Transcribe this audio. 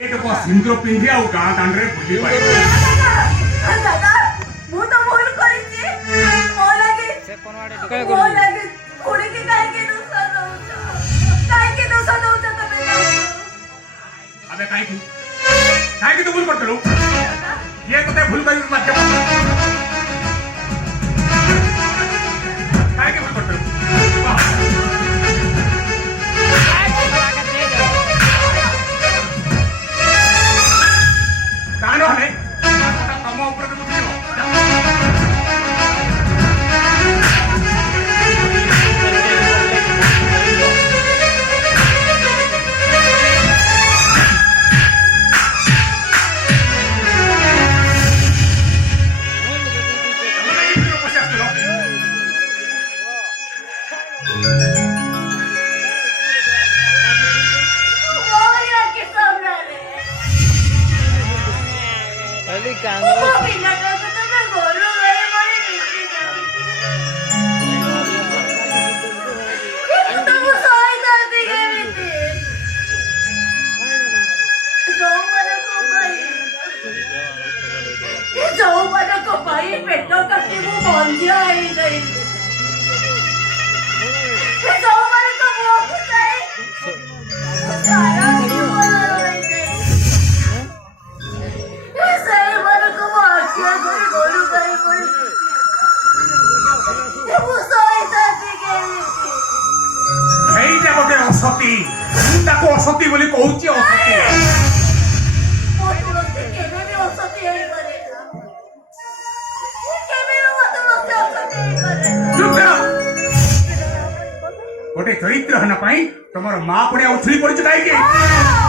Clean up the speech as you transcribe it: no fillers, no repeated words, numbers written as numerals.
एक सिंदूर पिंधि आ गाँ दांड रे बुली पाए दादा मु तो भूल करिछि ओ लागे से कोन वाडे ओ लागे थोड़ी के काहे के दोष दउछ तबे अबे काहे की तू भूल करतलु ये तो ते भूल करी मत काहे की भूल करतलु कानो है कम ऊपर के बुझियो अली कांदो पेटो कटी वो बंदिया आई गई असती ताको असती बोली कहूची असती गोटे चरित्र हन तुम माँ पड़े उछली पड़ी कहीं